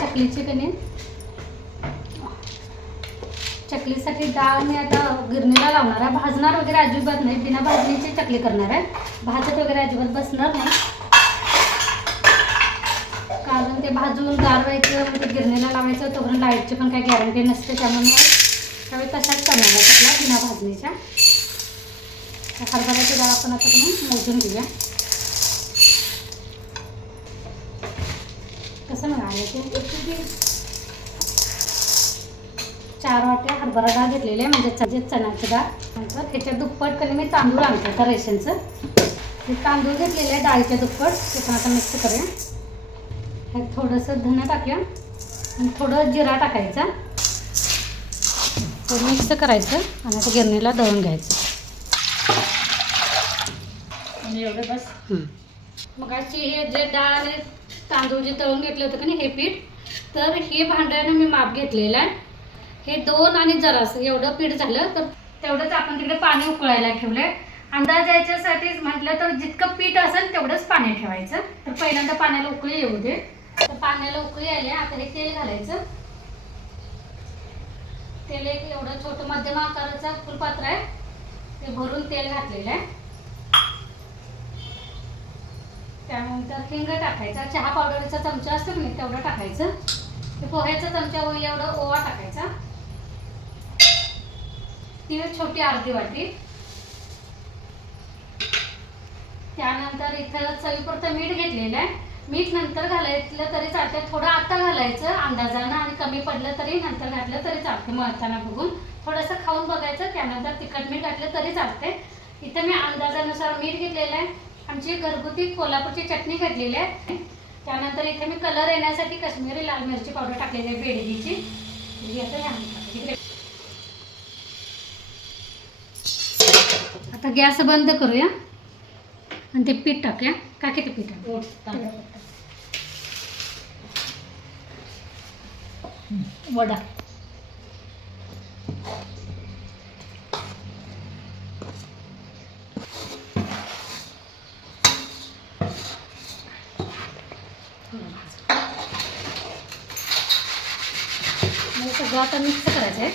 चकलीची कणी चकलीसाठी डाळ मी आता गिरणीला लावणार आहे. भाजणार वगैरे अजिबात नाही. बिना भाजणीची चकली करणार आहे. भाजत वगैरे अजिबात बसणार नाही. कारण ते भाजून गार व्हायचं ते गिरणीला लावायचं. तोपर्यंत लाईटची पण काही गॅरंटी नसते त्यामुळे. त्यावेळी तशाच करणार आहे बिना भाजणीच्या. हरभऱ्याची डाळ आपण आता तुम्ही मोजून घेऊया. मिळालं ते चार वाट्या हरभरा डाळ घेतलेली आहे म्हणजे च- जे चण्याची डाळ. नंतर ह्याच्या दुप्पट कधी मी तांदूळ आणते आता रेशनचं. हे तांदूळ घेतलेले आहे डाळीच्या दुप्पट. ते पण आता मिक्स करूया. ह्यात थोडंसं धनं टाकूया. आणि थोडं जिरा टाकायचा. थोडं मिक्स करायचं आणि आता गिरणीला दळून घ्यायचं. आणि एवढं बस. मग अशी हे जे डाळ आणि तांदूळ जे तळून घेतलं होतं का नाही हे पीठ. तर हे भांड्यानं मी माप घेतलेलं आहे. हे दोन आणि जरासं एवढं पीठ झालं तर तेवढंच आपण तिकडे पाणी उकळायला ठेवलंय. अंदाज याच्यासाठी म्हटलं तर जितकं पीठ असेल तेवढंच पाणी ठेवायचं. तर पहिल्यांदा पाण्याला उकळी येऊ दे. तर पाण्याला उकळी आली आता हे तेल घालायचं. तेल एक एवढं छोटं मध्यम आकाराचा फुलपात्र आहे. ते भरून तेल घातलेलं आहे. त्यानंतर हिंग टाकायचा. चहा पावडरचा चमचा असतो की नाही तेवढं टाकायचं. ते पोह्याचा चमचा होईल एवढं ओवा टाकायचा. ती छोटी अर्धी वाटी. त्यानंतर इथं चवीपुरतं मीठ घेतलेलं आहे. मीठ नंतर घालायचं तरी चालते थोडं आता घालायचं अंदाजानं आणि कमी पडलं तरी नंतर घातलं तरी चालते मळताना बघून. थोडंसं खाऊन बघायचं. त्यानंतर तिखट मीठ घातलं तरी चालते इथं मी अंदाजानुसार मीठ घेतलेलं आहे. आमची घरगुती कोल्हापूरची चटणी घातलेली आहे. त्यानंतर इथे मी कलर येण्यासाठी काश्मीरी लाल मिरची पावडर टाकलेली आहे बेडगीची ही आता आता गॅस बंद करूया. आणि ते पीठ टाकूया. का किती पीठ वडा. मग आता मिक्स करायचं आहे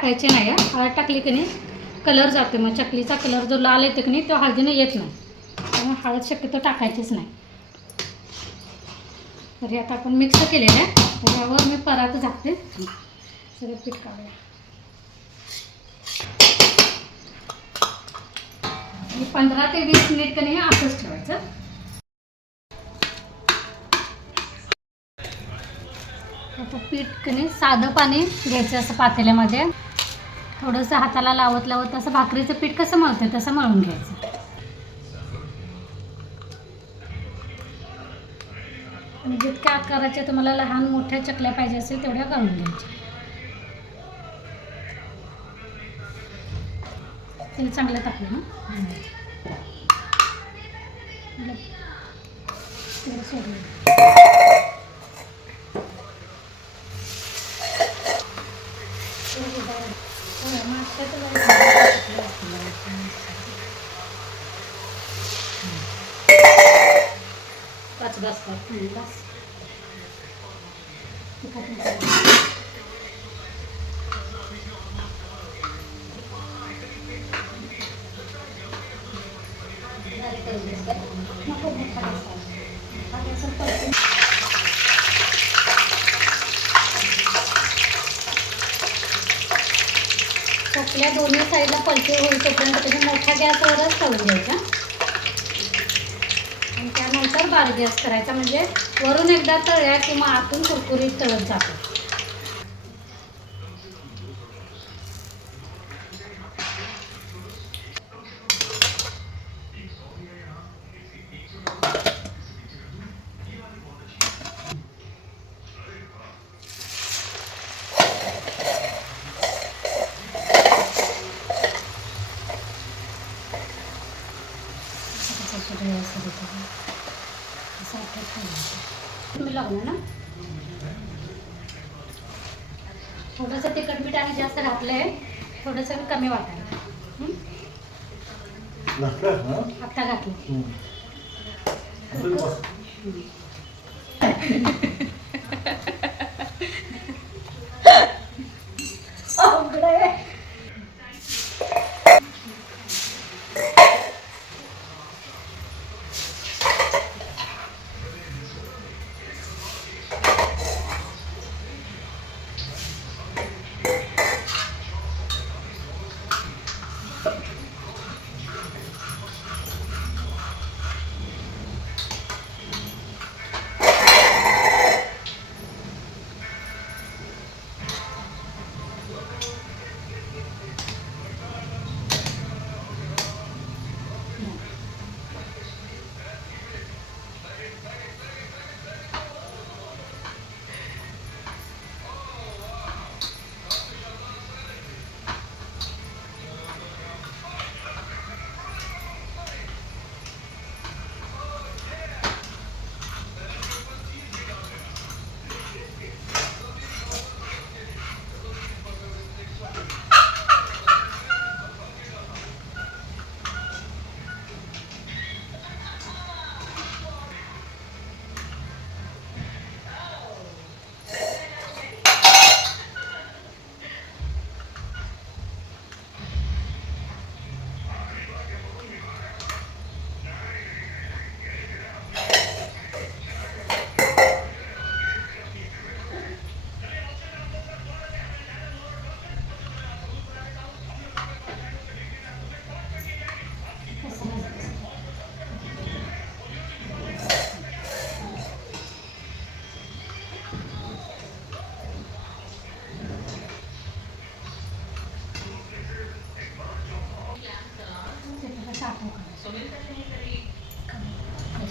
टाकायचे नाही हळद टाकली की नाही कलर जाते मग. चकलीचा कलर जो लाल येतो की नाही तो हळदीने येत नाही. त्यामुळे हळद शक्यतो टाकायचीच नाही. तर हे आता आपण मिक्स केलेलं आहे. तर यावर मी परात झाकते. सगळं पीठ काढूया. पंधरा ते वीस मिनिट कधी असंच ठेवायचं. आता पीठ कनी साधं पाणी घ्यायचं असं पातेल्यामध्ये. थोडंसं हाताला लावत लावत असं भाकरीचं पीठ कसं मळतं तसं मळून घ्यायचं. आणि जितक्या आकाराच्या तुम्हाला लहान मोठ्या चकल्या पाहिजे असेल तेवढ्या काढून घ्यायच्या. तेल चांगलं टाकलं ना? तेल सोडलं पाच बस आपल्या दोन्ही साईडला पलटी होईल तोपर्यंत तुम्ही मोठ्या गॅसवरच ठेवून घ्यायचा. आणि त्यानंतर बारीक गॅस करायचा. म्हणजे वरून एकदा तळ्या किंवा आतून कुरकुरीत तळत जातो. थोडंसं तिखट मीठ आम्ही जास्त घातलं आहे थोडंसं कमी वाटायला. आत्ता घातलं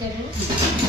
करायचं.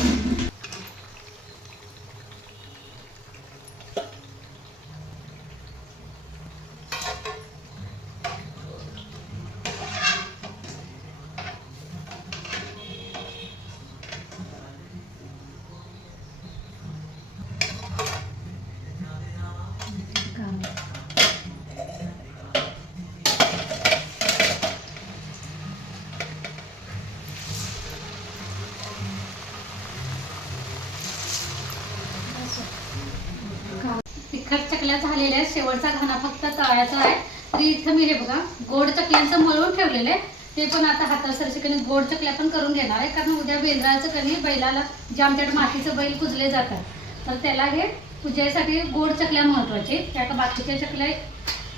चकल्या झालेल्या आहेत. शेवटचा घाणा फक्त तळायचा आहे. तरी इथं मी हे बघा गोड चकल्यांचं मळून ठेवलेलं आहे. ते पण आता हातासरशी कणी गोड चकल्या पण करून घेणार आहे. कारण उद्या बेंद्राचं कणी बैलाला जे आमच्याकडे मातीचं बैल कुजले जातात. तर त्याला हे पूजेसाठी गोड चकल्या महत्त्वाचे त्या का बाकीच्या चकल्या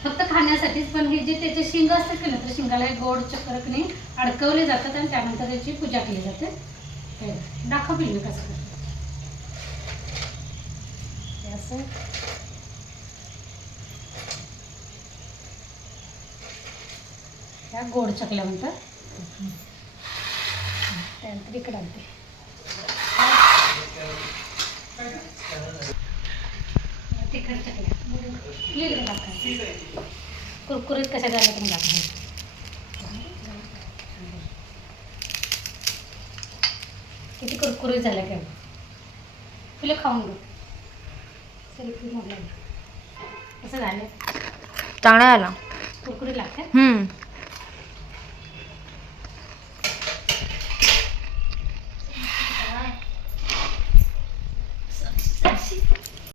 फक्त खाण्यासाठीच पण हे जे त्याचे शिंग असतात की तर शिंगाला हे गोड चक्र कणी अडकवले जातात आणि त्यानंतर त्याची पूजा केली जाते. दाखवली कसं असं. ह्या गोड चकल्या म्हणतात त्यानंतर इकडे आणते. तिखट चकल्या. टाका. कुरकुरीत कशा झाल्या तुम्ही दाखवा. किती कुरकुरीत झाल्या काय तुला खाऊन बघ. सेल्फी मोडला कसं झालं? चांगला आला. कुरकुरीत लागते